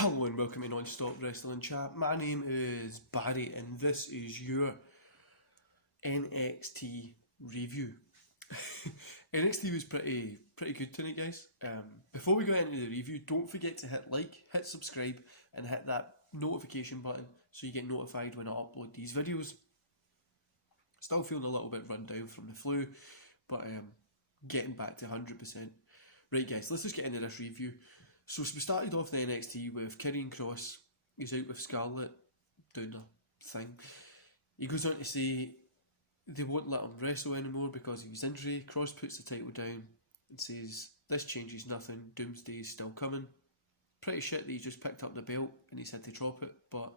Hello and welcome to Non-Stop Wrestling Chat. My name is Barry and this is your NXT review. NXT was pretty good tonight, guys. Before we go into the review, don't forget to hit like, hit subscribe and hit that notification button so you get notified when I upload these videos. Still feeling a little bit run down from the flu, but getting back to 100%. Right guys, let's just get into this review. So we started off the NXT with Karrion Kross. He's out with Scarlett doing their thing. He goes on to say they won't let him wrestle anymore because of his injury. Kross puts the title down and says this changes nothing, Doomsday is still coming. Pretty shit that he just picked up the belt and he's had to drop it, but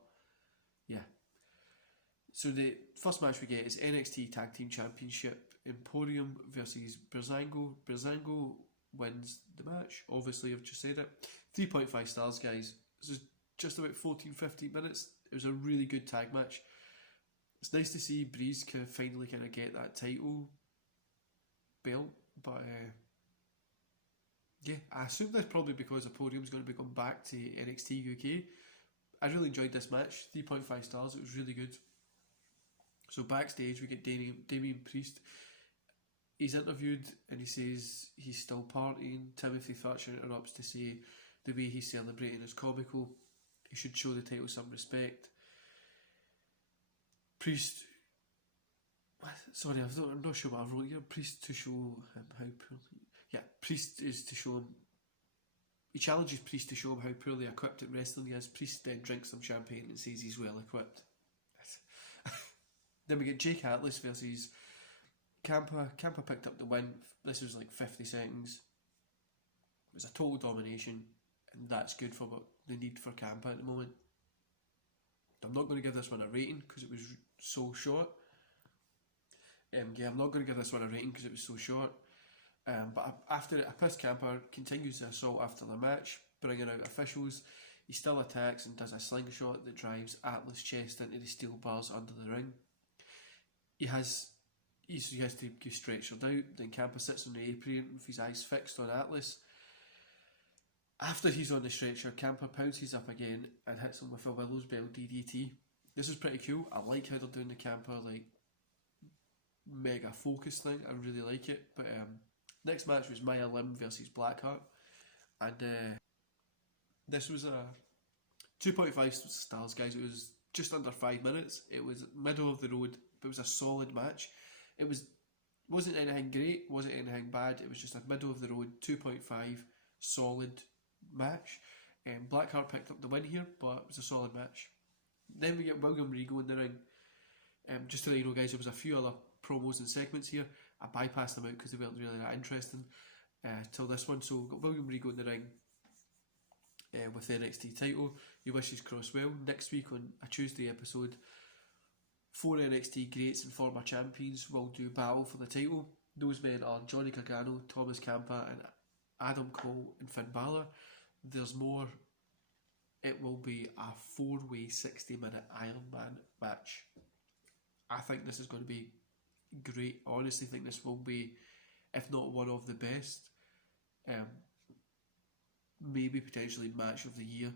yeah. So the first match we get is NXT Tag Team Championship, Emporium versus Breezango. Breezango wins the match. Obviously, I've just said it. 3.5 stars, guys. This is just about 14-15 minutes. It was a really good tag match. It's nice to see Breeze finally get that title belt, but yeah, I assume that's probably because Emporium's going to be going back to NXT UK. I really enjoyed this match. 3.5 stars. It was really good. So backstage we get Damian Priest. He's interviewed and he says he's still partying. Timothy Thatcher interrupts to say the way he's celebrating is comical. He should show the title some respect. Priest... Sorry, I'm not sure what I wrote here. Priest to show him how poorly... Yeah, Priest is to show him... He challenges Priest to show him how poorly equipped at wrestling he is. Priest then drinks some champagne and says he's well equipped. Then we get Jake Atlas versus Ciampa. Ciampa picked up the win. This was like 50 seconds. It was a total domination, and that's good for what they need for Ciampa at the moment. I'm not going to give this one a rating because it was so short. I'm not going to give this one a rating because it was so short. But after it, I pissed Ciampa continues the assault after the match, bringing out officials. He still attacks and does a slingshot that drives Atlas' chest into the steel bars under the ring. He has to get stretchered out. Then Ciampa sits on the apron with his eyes fixed on Atlas. After he's on the stretcher, Ciampa pounces up again and hits him with a Willow's Bell DDT. This is pretty cool. I like how they're doing the Ciampa mega focus thing. I really like it. But next match was Maya Lim versus Blackheart, and this was a 2.5 stars, guys. It was just under 5 minutes. It was middle of the road, but it was a solid match. It wasn't anything great, wasn't anything bad. It was just a middle of the road 2.5 solid match. Blackheart picked up the win here, but it was a solid match. Then we get William Regal in the ring. Just to let you know, guys, there was a few other promos and segments here. I bypassed them out because they weren't really that interesting till this one. So we've got William Regal in the ring with the NXT title. He wishes Kross well. Next week on a Tuesday episode, 4 NXT greats and former champions will do battle for the title. Those men are Johnny Gargano, Thomas Ciampa and Adam Cole and Finn Balor. There's more. It will be a 4-way 60-minute Ironman match. I think this is going to be great. I honestly think this will be, if not one of the best, maybe potentially match of the year,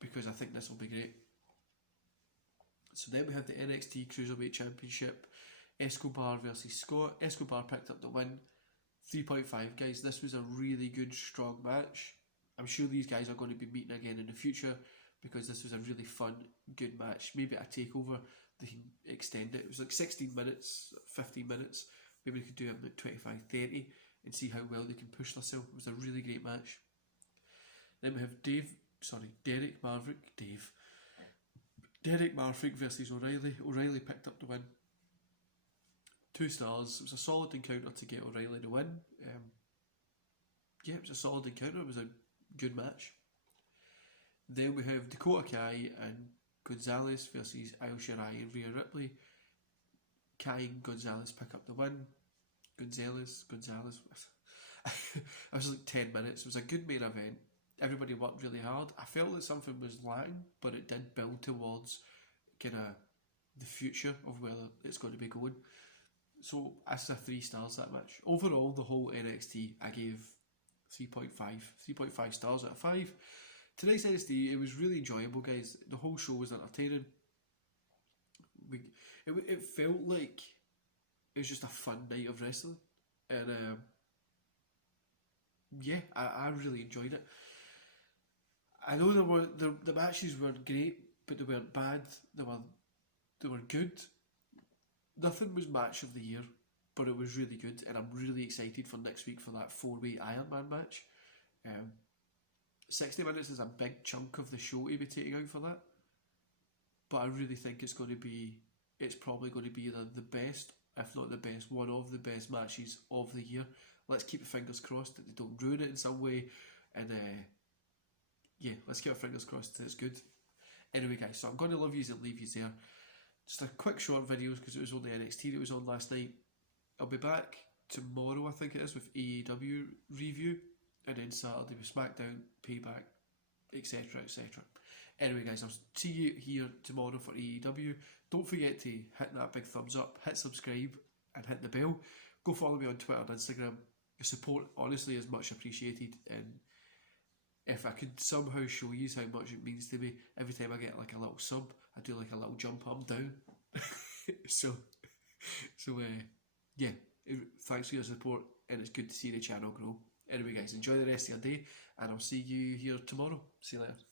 because I think this will be great. So then we have the NXT Cruiserweight Championship, Escobar versus Scott. Escobar picked up the win. 3.5, guys. This was a really good, strong match. I'm sure these guys are going to be meeting again in the future because this was a really fun, good match. Maybe at a takeover they can extend it. It was like 16 minutes, 15 minutes. Maybe they could do it about 25, 30 and see how well they can push themselves. It was a really great match. Then we have Derek Maverick versus O'Reilly. O'Reilly picked up the win. 2 stars. It was a solid encounter to get O'Reilly to win. It was a solid encounter. It was a good match. Then we have Dakota Kai and Gonzalez versus Io Shirai and Rhea Ripley. Kai and Gonzalez pick up the win. Gonzalez. It was like 10 minutes. It was a good main event. Everybody worked really hard. I felt that something was lacking, but it did build towards kind of the future of where it's going to be going. So that's a 3 stars, that match. Overall, the whole NXT, I gave 3.5 stars out of 5. tonight's NXT, it was really enjoyable, guys. The whole show was entertaining. It felt like it was just a fun night of wrestling, and yeah, I really enjoyed it. I know the matches weren't great, but they weren't bad. They were good. Nothing was match of the year, but it was really good, and I'm really excited for next week for that 4-way Ironman match. 60 minutes is a big chunk of the show to be taking out for that, but I really think it's probably going to be either the best, if not the best, one of the best matches of the year. Let's keep our fingers crossed that they don't ruin it in some way, and yeah, let's keep our fingers crossed that it's good. Anyway, guys, so I'm going to love yous and leave yous there. Just a quick short videos because it was only NXT that was on last night. I'll be back tomorrow, I think it is, with AEW review, and then Saturday with SmackDown, Payback, etc, etc. Anyway, guys, I'll see you here tomorrow for AEW. Don't forget to hit that big thumbs up, hit subscribe, and hit the bell. Go follow me on Twitter and Instagram. Your support, honestly, is much appreciated, and if I could somehow show you how much it means to me, every time I get like a little sub, I do like a little jump up and down. so yeah, thanks for your support, and it's good to see the channel grow. Anyway, guys, enjoy the rest of your day, and I'll see you here tomorrow. See you later.